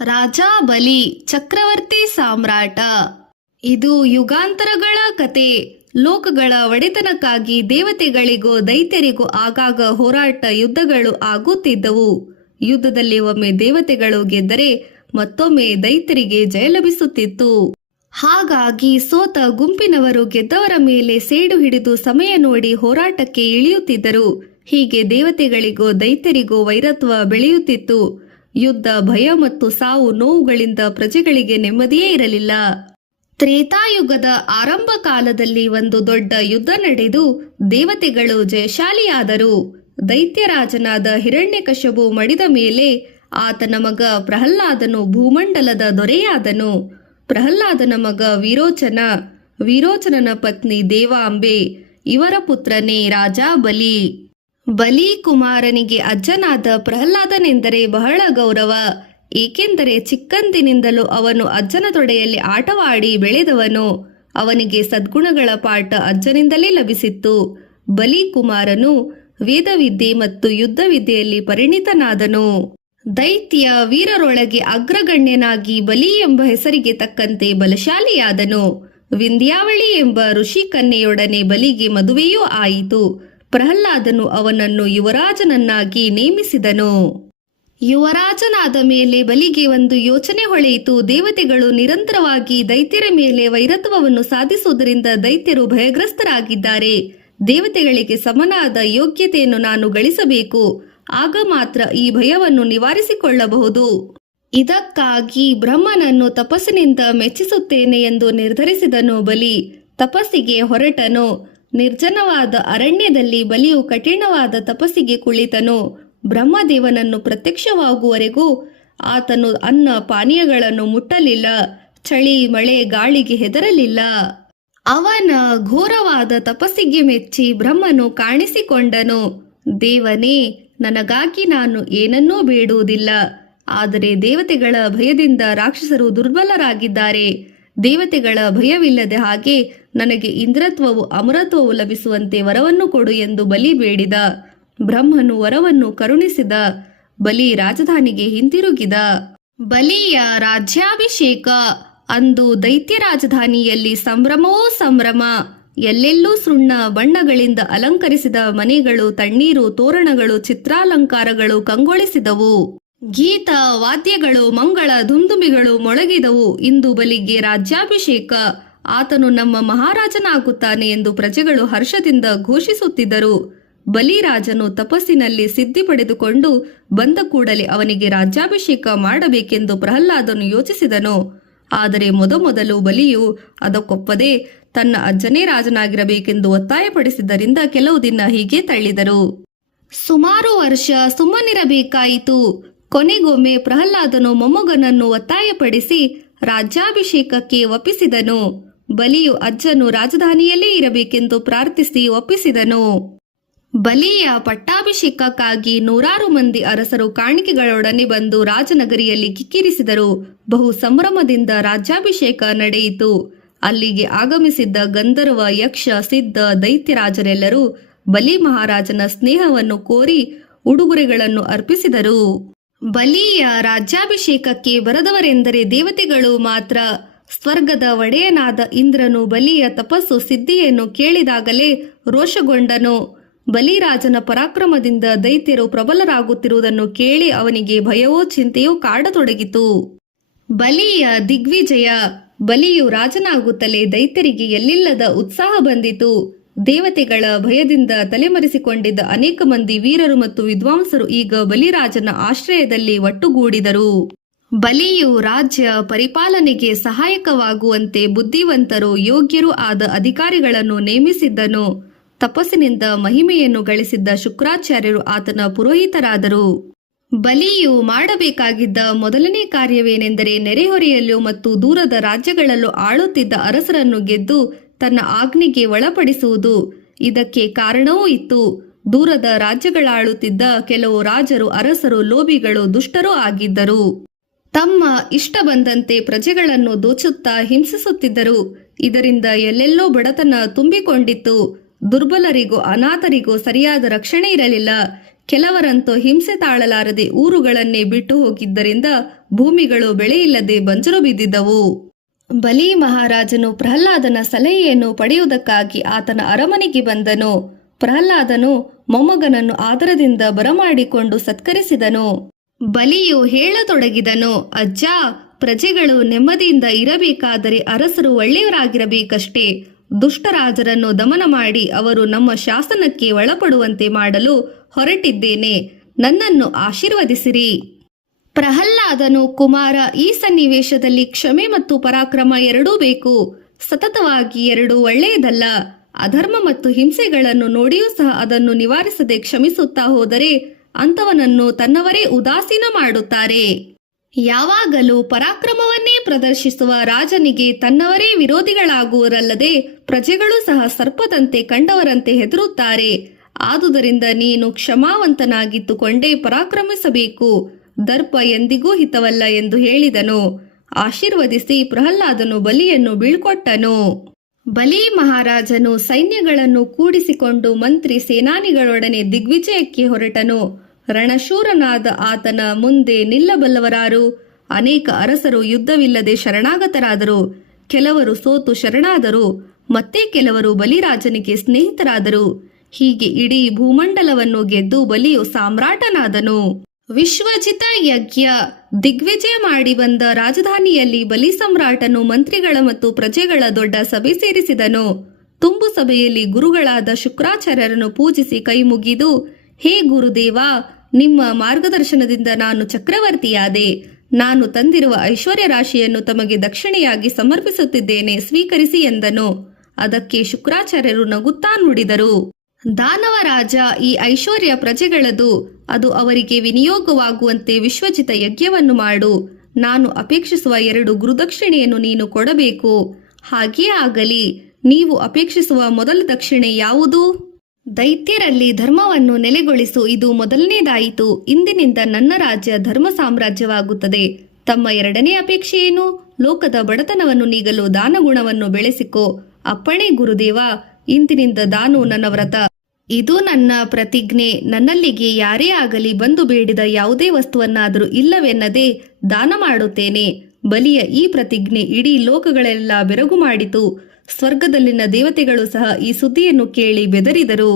ರಾಜ ಬಲಿ ಚಕ್ರವರ್ತಿ ಸಾಮ್ರಾಟ. ಇದು ಯುಗಾಂತರಗಳ ಕತೆ. ಲೋಕಗಳ ಒಡೆತನಕ್ಕಾಗಿ ದೇವತೆಗಳಿಗೂ ದೈತ್ಯರಿಗೂ ಆಗಾಗ ಹೋರಾಟ ಯುದ್ಧಗಳು ಆಗುತ್ತಿದ್ದವು. ಯುದ್ಧದಲ್ಲಿ ಒಮ್ಮೆ ದೇವತೆಗಳು ಗೆದ್ದರೆ ಮತ್ತೊಮ್ಮೆ ದೈತ್ಯರಿಗೆ ಜಯ ಲಭಿಸುತ್ತಿತ್ತು. ಹಾಗಾಗಿ ಸೋತ ಗುಂಪಿನವರು ಗೆದ್ದವರ ಮೇಲೆ ಸೇಡು ಹಿಡಿದು ಸಮಯ ನೋಡಿ ಹೋರಾಟಕ್ಕೆ ಇಳಿಯುತ್ತಿದ್ದರು. ಹೀಗೆ ದೇವತೆಗಳಿಗೂ ದೈತ್ಯರಿಗೂ ವೈರತ್ವ ಬೆಳೆಯುತ್ತಿತ್ತು. ಯುದ್ಧ, ಭಯ ಮತ್ತು ಸಾವು ನೋವುಗಳಿಂದ ಪ್ರಜೆಗಳಿಗೆ ನೆಮ್ಮದಿಯೇ ಇರಲಿಲ್ಲ. ತ್ರೇತಾಯುಗದ ಆರಂಭ ಕಾಲದಲ್ಲಿ ಒಂದು ದೊಡ್ಡ ಯುದ್ಧ ನಡೆದು ದೇವತೆಗಳು ಜಯಶಾಲಿಯಾದರು. ದೈತ್ಯರಾಜನಾದ ಹಿರಣ್ಯಕಶಿಪು ಮಡಿದ ಮೇಲೆ ಆತನ ಮಗ ಪ್ರಹ್ಲಾದನು ಭೂಮಂಡಲದ ದೊರೆಯಾದನು. ಪ್ರಹ್ಲಾದನ ಮಗ ವಿರೋಚನ, ವಿರೋಚನನ ಪತ್ನಿ ದೇವಾಂಬೆ, ಇವರ ಪುತ್ರನೇ ರಾಜ ಬಲಿ. ಬಲಿ ಕುಮಾರನಿಗೆ ಅಜ್ಜನಾದ ಪ್ರಹ್ಲಾದನೆಂದರೆ ಬಹಳ ಗೌರವ. ಏಕೆಂದರೆ ಚಿಕ್ಕಂದಿನಿಂದಲೂ ಅವನು ಅಜ್ಜನ ತೊಡೆಯಲ್ಲಿ ಆಟವಾಡಿ ಬೆಳೆದವನು. ಅವನಿಗೆ ಸದ್ಗುಣಗಳ ಪಾಠ ಅಜ್ಜನಿಂದಲೇ ಲಭಿಸಿತ್ತು. ಬಲಿ ಕುಮಾರನು ವೇದವಿದ್ಯೆ ಮತ್ತು ಯುದ್ಧವಿದ್ಯೆಯಲ್ಲಿ ಪರಿಣಿತನಾದನು. ದೈತ್ಯ ವೀರರೊಳಗೆ ಅಗ್ರಗಣ್ಯನಾಗಿ ಬಲಿ ಎಂಬ ಹೆಸರಿಗೆ ತಕ್ಕಂತೆ ಬಲಶಾಲಿಯಾದನು. ವಿಂಧ್ಯಾವಳಿ ಎಂಬ ಋಷಿ ಕನ್ಯೆಯೊಡನೆ ಬಲಿಗೆ ಮದುವೆಯೂ ಆಯಿತು. ಪ್ರಹ್ಲಾದನು ಅವನನ್ನು ಯುವರಾಜನನ್ನಾಗಿ ನೇಮಿಸಿದನು. ಯುವರಾಜನಾದ ಮೇಲೆ ಬಲಿಗೆ ಒಂದು ಯೋಚನೆ ಹೊಳೆಯಿತು. ದೇವತೆಗಳು ನಿರಂತರವಾಗಿ ದೈತ್ಯರ ಮೇಲೆ ವೈರತ್ವವನ್ನು ಸಾಧಿಸುವುದರಿಂದ ದೈತ್ಯರು ಭಯಗ್ರಸ್ತರಾಗಿದ್ದಾರೆ. ದೇವತೆಗಳಿಗೆ ಸಮನಾದ ಯೋಗ್ಯತೆಯನ್ನು ನಾನು ಗಳಿಸಬೇಕು. ಆಗ ಮಾತ್ರ ಈ ಭಯವನ್ನು ನಿವಾರಿಸಿಕೊಳ್ಳಬಹುದು. ಇದಕ್ಕಾಗಿ ಬ್ರಹ್ಮನನ್ನು ತಪಸ್ಸಿನಿಂದ ಮೆಚ್ಚಿಸುತ್ತೇನೆ ಎಂದು ನಿರ್ಧರಿಸಿದನು ಬಲಿ. ತಪಸ್ಸಿಗೆ ಹೊರಟನು. ನಿರ್ಜನವಾದ ಅರಣ್ಯದಲ್ಲಿ ಬಲಿಯು ಕಠಿಣವಾದ ತಪಸ್ಸಿಗೆ ಕುಳಿತನು. ಬ್ರಹ್ಮದೇವನನ್ನು ಪ್ರತ್ಯಕ್ಷವಾಗುವವರೆಗೂ ಆತನು ಅನ್ನ ಪಾನೀಯಗಳನ್ನು ಮುಟ್ಟಲಿಲ್ಲ. ಚಳಿ, ಮಳೆ, ಗಾಳಿಗೆ ಹೆದರಲಿಲ್ಲ. ಅವನ ಘೋರವಾದ ತಪಸ್ಸಿಗೆ ಮೆಚ್ಚಿ ಬ್ರಹ್ಮನು ಕಾಣಿಸಿಕೊಂಡನು. ದೇವನೇ, ನನಗಾಗಿ ನಾನು ಏನನ್ನೂ ಬೇಡುವುದಿಲ್ಲ. ಆದರೆ ದೇವತೆಗಳ ಭಯದಿಂದ ರಾಕ್ಷಸರು ದುರ್ಬಲರಾಗಿದ್ದಾರೆ. ದೇವತೆಗಳ ಭಯವಿಲ್ಲದೆ ಹಾಗೆ ನನಗೆ ಇಂದ್ರತ್ವವು ಅಮರತ್ವವು ಲಭಿಸುವಂತೆ ವರವನ್ನು ಕೊಡು ಎಂದು ಬಲಿ ಬೇಡಿದ. ಬ್ರಹ್ಮನು ವರವನ್ನು ಕರುಣಿಸಿದ. ಬಲಿ ರಾಜಧಾನಿಗೆ ಹಿಂತಿರುಗಿದ. ಬಲಿಯ ರಾಜ್ಯಾಭಿಷೇಕ. ಅಂದು ದೈತ್ಯ ರಾಜಧಾನಿಯಲ್ಲಿ ಸಂಭ್ರಮವೋ ಸಂಭ್ರಮ. ಎಲ್ಲೆಲ್ಲೂ ಸುಣ್ಣ ಬಣ್ಣಗಳಿಂದ ಅಲಂಕರಿಸಿದ ಮನೆಗಳು, ತಣ್ಣೀರು, ತೋರಣಗಳು, ಚಿತ್ರಾಲಂಕಾರಗಳು ಕಂಗೊಳಿಸಿದವು. ಗೀತ ವಾದ್ಯಗಳು, ಮಂಗಳ ದುಂದುಮಿಗಳು ಮೊಳಗಿದವು. ಇಂದು ಬಲಿಗೆ ರಾಜ್ಯಾಭಿಷೇಕ. ಆತನು ನಮ್ಮ ಮಹಾರಾಜನಾಗುತ್ತಾನೆ ಎಂದು ಪ್ರಜೆಗಳು ಹರ್ಷದಿಂದ ಘೋಷಿಸುತ್ತಿದ್ದರು. ಬಲಿರಾಜನು ತಪಸ್ಸಿನಲ್ಲಿ ಸಿದ್ಧಿ ಪಡೆದುಕೊಂಡು ಬಂದ ಕೂಡಲೇ ಅವನಿಗೆ ರಾಜ್ಯಾಭಿಷೇಕ ಮಾಡಬೇಕೆಂದು ಪ್ರಹ್ಲಾದನು ಯೋಚಿಸಿದನು. ಆದರೆ ಮೊದಮೊದಲು ಬಲಿಯು ಅದಕ್ಕೊಪ್ಪದೆ ತನ್ನ ಅಜ್ಜನೇ ರಾಜನಾಗಿರಬೇಕೆಂದು ಒತ್ತಾಯಪಡಿಸಿದ್ದರಿಂದ ಕೆಲವು ದಿನ ಹೀಗೆ ತಳ್ಳಿದರು. ಸುಮಾರು ವರ್ಷ ಸುಮ್ಮನಿರಬೇಕಾಯಿತು. ಕೊನೆಗೊಮ್ಮೆ ಪ್ರಹ್ಲಾದನು ಮೊಮ್ಮಗನನ್ನು ಒತ್ತಾಯಪಡಿಸಿ ರಾಜ್ಯಾಭಿಷೇಕಕ್ಕೆ ಒಪ್ಪಿಸಿದನು. ಬಲಿಯು ಅಜ್ಜನು ರಾಜಧಾನಿಯಲ್ಲೇ ಇರಬೇಕೆಂದು ಪ್ರಾರ್ಥಿಸಿ ಒಪ್ಪಿಸಿದನು. ಬಲಿಯ ಪಟ್ಟಾಭಿಷೇಕಕ್ಕಾಗಿ ನೂರಾರು ಮಂದಿ ಅರಸರು ಕಾಣಿಕೆಗಳೊಡನೆ ಬಂದು ರಾಜನಗರಿಯಲ್ಲಿ ಕಿಕ್ಕಿರಿಸಿದರು. ಬಹು ಸಂಭ್ರಮದಿಂದ ರಾಜ್ಯಾಭಿಷೇಕ ನಡೆಯಿತು. ಅಲ್ಲಿಗೆ ಆಗಮಿಸಿದ್ದ ಗಂಧರ್ವ, ಯಕ್ಷ, ಸಿದ್ಧ, ದೈತ್ಯರಾಜರೆಲ್ಲರೂ ಬಲಿ ಮಹಾರಾಜನ ಸ್ನೇಹವನ್ನು ಕೋರಿ ಉಡುಗೊರೆಗಳನ್ನು ಅರ್ಪಿಸಿದರು. ಬಲಿಯ ರಾಜ್ಯಾಭಿಷೇಕಕ್ಕೆ ಬರದವರೆಂದರೆ ದೇವತೆಗಳು ಮಾತ್ರ. ಸ್ವರ್ಗದ ಒಡೆಯನಾದ ಇಂದ್ರನು ಬಲಿಯ ತಪಸ್ಸು ಸಿದ್ಧಿಯನ್ನು ಕೇಳಿದಾಗಲೇ ರೋಷಗೊಂಡನು. ಬಲಿರಾಜನ ಪರಾಕ್ರಮದಿಂದ ದೈತ್ಯರು ಪ್ರಬಲರಾಗುತ್ತಿರುವುದನ್ನು ಕೇಳಿ ಅವನಿಗೆ ಭಯವೋ ಚಿಂತೆಯೋ ಕಾಡತೊಡಗಿತು. ಬಲಿಯ ದಿಗ್ವಿಜಯ. ಬಲಿಯು ರಾಜನಾಗುತ್ತಲೇ ದೈತ್ಯರಿಗೆ ಎಲ್ಲಿಲ್ಲದ ಉತ್ಸಾಹ ಬಂದಿತು. ದೇವತೆಗಳ ಭಯದಿಂದ ತಲೆಮರೆಸಿಕೊಂಡಿದ್ದ ಅನೇಕ ಮಂದಿ ವೀರರು ಮತ್ತು ವಿದ್ವಾಂಸರು ಈಗ ಬಲಿರಾಜನ ಆಶ್ರಯದಲ್ಲಿ ಒಟ್ಟುಗೂಡಿದರು. ಬಲಿಯು ರಾಜ್ಯ ಪರಿಪಾಲನೆಗೆ ಸಹಾಯಕವಾಗುವಂತೆ ಬುದ್ಧಿವಂತರು, ಯೋಗ್ಯರೂ ಆದ ಅಧಿಕಾರಿಗಳನ್ನು ನೇಮಿಸಿದ್ದನು. ತಪಸ್ಸಿನಿಂದ ಮಹಿಮೆಯನ್ನು ಗಳಿಸಿದ್ದ ಶುಕ್ರಾಚಾರ್ಯರು ಆತನ ಪುರೋಹಿತರಾದರು. ಬಲಿಯು ಮಾಡಬೇಕಾಗಿದ್ದ ಮೊದಲನೇ ಕಾರ್ಯವೇನೆಂದರೆ ನೆರೆಹೊರೆಯಲ್ಲೂ ಮತ್ತು ದೂರದ ರಾಜ್ಯಗಳಲ್ಲೂ ಆಳುತ್ತಿದ್ದ ಅರಸರನ್ನು ಗೆದ್ದು ತನ್ನ ಆಜ್ಞೆಗೆ ಒಳಪಡಿಸುವುದು. ಇದಕ್ಕೆ ಕಾರಣವೂ ಇತ್ತು. ದೂರದ ರಾಜ್ಯಗಳಾಳುತ್ತಿದ್ದ ಕೆಲವು ರಾಜರು, ಅರಸರು ಲೋಭಿಗಳು, ದುಷ್ಟರೂ ಆಗಿದ್ದರು. ತಮ್ಮ ಇಷ್ಟ ಬಂದಂತೆ ಪ್ರಜೆಗಳನ್ನು ದೋಚುತ್ತಾ ಹಿಂಸಿಸುತ್ತಿದ್ದರು. ಇದರಿಂದ ಎಲ್ಲೆಲ್ಲೋ ಬಡತನ ತುಂಬಿಕೊಂಡಿತ್ತು. ದುರ್ಬಲರಿಗೂ ಅನಾಥರಿಗೂ ಸರಿಯಾದ ರಕ್ಷಣೆ ಇರಲಿಲ್ಲ. ಕೆಲವರಂತೂ ಹಿಂಸೆ ತಾಳಲಾರದೆ ಊರುಗಳನ್ನೇ ಬಿಟ್ಟು ಹೋಗಿದ್ದರಿಂದ ಭೂಮಿಗಳು ಬೆಳೆಯಿಲ್ಲದೆ ಬಂಜರು ಬಿದ್ದಿದ್ದವು. ಬಲಿ ಮಹಾರಾಜನು ಪ್ರಹ್ಲಾದನ ಸಲಹೆಯನ್ನು ಪಡೆಯುವುದಕ್ಕಾಗಿ ಆತನ ಅರಮನೆಗೆ ಬಂದನು. ಪ್ರಹ್ಲಾದನು ಮೊಮ್ಮಗನನ್ನು ಆದರದಿಂದ ಬರಮಾಡಿಕೊಂಡು ಸತ್ಕರಿಸಿದನು. ಬಲಿಯು ಹೇಳತೊಡಗಿದನು, ಅಜ್ಜ, ಪ್ರಜೆಗಳು ನೆಮ್ಮದಿಯಿಂದ ಇರಬೇಕಾದರೆ ಅರಸರು ಒಳ್ಳೆಯವರಾಗಿರಬೇಕಷ್ಟೇ. ದುಷ್ಟರಾಜರನ್ನು ದಮನ ಮಾಡಿ ಅವರು ನಮ್ಮ ಶಾಸನಕ್ಕೆ ಒಳಪಡುವಂತೆ ಮಾಡಲು ಹೊರಟಿದ್ದೇನೆ. ನನ್ನನ್ನು ಆಶೀರ್ವದಿಸಿರಿ. ಪ್ರಹ್ಲಾದನು, ಕುಮಾರ, ಈ ಸನ್ನಿವೇಶದಲ್ಲಿ ಕ್ಷಮೆ ಮತ್ತು ಪರಾಕ್ರಮ ಎರಡೂ ಬೇಕು. ಸತತವಾಗಿ ಎರಡೂ ಒಳ್ಳೆಯದಲ್ಲ. ಅಧರ್ಮ ಮತ್ತು ಹಿಂಸೆಗಳನ್ನು ನೋಡಿಯೂ ಸಹ ಅದನ್ನು ನಿವಾರಿಸದೆ ಕ್ಷಮಿಸುತ್ತಾ ಹೋದರೆ ಅಂಥವನನ್ನು ತನ್ನವರೇ ಉದಾಸೀನ ಮಾಡುತ್ತಾರೆ. ಯಾವಾಗಲೂ ಪರಾಕ್ರಮವನ್ನೇ ಪ್ರದರ್ಶಿಸುವ ರಾಜನಿಗೆ ತನ್ನವರೇ ವಿರೋಧಿಗಳಾಗುವರಲ್ಲದೆ ಪ್ರಜೆಗಳು ಸಹ ಸರ್ಪದಂತೆ ಕಂಡವರಂತೆ ಹೆದರುತ್ತಾರೆ. ಆದುದರಿಂದ ನೀನು ಕ್ಷಮಾವಂತನಾಗಿದ್ದುಕೊಂಡೇ ಪರಾಕ್ರಮಿಸಬೇಕು. ದರ್ಪ ಎಂದಿಗೂ ಹಿತವಲ್ಲ ಎಂದು ಹೇಳಿದನು. ಆಶೀರ್ವದಿಸಿ ಪ್ರಹ್ಲಾದನು ಬಲಿಯನ್ನು ಬೀಳ್ಕೊಟ್ಟನು. ಬಲಿ ಮಹಾರಾಜನು ಸೈನ್ಯಗಳನ್ನು ಕೂಡಿಸಿಕೊಂಡು ಮಂತ್ರಿ ಸೇನಾನಿಗಳೊಡನೆ ದಿಗ್ವಿಜಯಕ್ಕೆ ಹೊರಟನು. ರಣಶೂರನಾದ ಆತನ ಮುಂದೆ ನಿಲ್ಲಬಲ್ಲವರಾರು? ಅನೇಕ ಅರಸರು ಯುದ್ಧವಿಲ್ಲದೆ ಶರಣಾಗತರಾದರು. ಕೆಲವರು ಸೋತು ಶರಣಾದರು. ಮತ್ತೆ ಕೆಲವರು ಬಲಿರಾಜನಿಗೆ ಸ್ನೇಹಿತರಾದರು. ಹೀಗೆ ಇಡೀ ಭೂಮಂಡಲವನ್ನು ಗೆದ್ದು ಬಲಿಯು ಸಾಮ್ರಾಟನಾದನು. ವಿಶ್ವಜಿತ ಯಜ್ಞ ದಿಗ್ವಿಜಯ ಮಾಡಿ ಬಂದ ರಾಜಧಾನಿಯಲ್ಲಿ ಬಲಿ ಸಮ್ರಾಟನು ಮಂತ್ರಿಗಳ ಮತ್ತು ಪ್ರಜೆಗಳ ದೊಡ್ಡ ಸಭೆ ಸೇರಿಸಿದನು. ತುಂಬು ಸಭೆಯಲ್ಲಿ ಗುರುಗಳಾದ ಶುಕ್ರಾಚಾರ್ಯರನ್ನು ಪೂಜಿಸಿ ಕೈ ಮುಗಿದು, ಹೇ ಗುರುದೇವ, ನಿಮ್ಮ ಮಾರ್ಗದರ್ಶನದಿಂದ ನಾನು ಚಕ್ರವರ್ತಿಯಾದೆ. ನಾನು ತಂದಿರುವ ಐಶ್ವರ್ಯ ರಾಶಿಯನ್ನು ತಮಗೆ ದಕ್ಷಿಣೆಯಾಗಿ ಸಮರ್ಪಿಸುತ್ತಿದ್ದೇನೆ, ಸ್ವೀಕರಿಸಿ ಎಂದನು. ಅದಕ್ಕೆ ಶುಕ್ರಾಚಾರ್ಯರು ನಗುತ್ತಾ ನುಡಿದರು, ದಾನವರಾಜ, ಈ ಐಶ್ವರ್ಯ ಪ್ರಜೆಗಳದು. ಅದು ಅವರಿಗೆ ವಿನಿಯೋಗವಾಗುವಂತೆ ವಿಶ್ವಜಿತ ಯಜ್ಞವನ್ನು ಮಾಡು. ನಾನು ಅಪೇಕ್ಷಿಸುವ 2 ಗುರುದಕ್ಷಿಣೆಯನ್ನು ನೀನು ಕೊಡಬೇಕು. ಹಾಗೇ ಆಗಲಿ. ನೀವು ಅಪೇಕ್ಷಿಸುವ ಮೊದಲ ದಕ್ಷಿಣೆ ಯಾವುದು? ದೈತ್ಯರಲ್ಲಿ ಧರ್ಮವನ್ನು ನೆಲೆಗೊಳಿಸು. ಇದು ಮೊದಲನೇದಾಯಿತು. ಇಂದಿನಿಂದ ನನ್ನ ರಾಜ್ಯ ಧರ್ಮ ಸಾಮ್ರಾಜ್ಯವಾಗುತ್ತದೆ. ತಮ್ಮ 2ನೇ ಅಪೇಕ್ಷೆ ಏನು? ಲೋಕದ ಬಡತನವನ್ನು ನೀಗಲು ದಾನಗುಣವನ್ನು ಬೆಳೆಸಿಕೋ. ಅಪ್ಪಣೆ ಗುರುದೇವ. ಇಂದಿನಿಂದ ದಾನು ನನ್ನ ವ್ರತ. ಇದು ನನ್ನ ಪ್ರತಿಜ್ಞೆ. ನನ್ನಲ್ಲಿಗೆ ಯಾರೇ ಆಗಲಿ ಬಂದು ಬೇಡಿದ ಯಾವುದೇ ವಸ್ತುವನ್ನಾದರೂ ಇಲ್ಲವೆನ್ನದೆ ದಾನ ಮಾಡುತ್ತೇನೆ. ಬಲಿಯ ಈ ಪ್ರತಿಜ್ಞೆ ಇಡೀ ಲೋಕಗಳೆಲ್ಲ ಬೆರಗು ಮಾಡಿತು. ಸ್ವರ್ಗದಲ್ಲಿನ ದೇವತೆಗಳು ಸಹ ಈ ಸುದ್ದಿಯನ್ನು ಕೇಳಿ ಬೆದರಿದರು.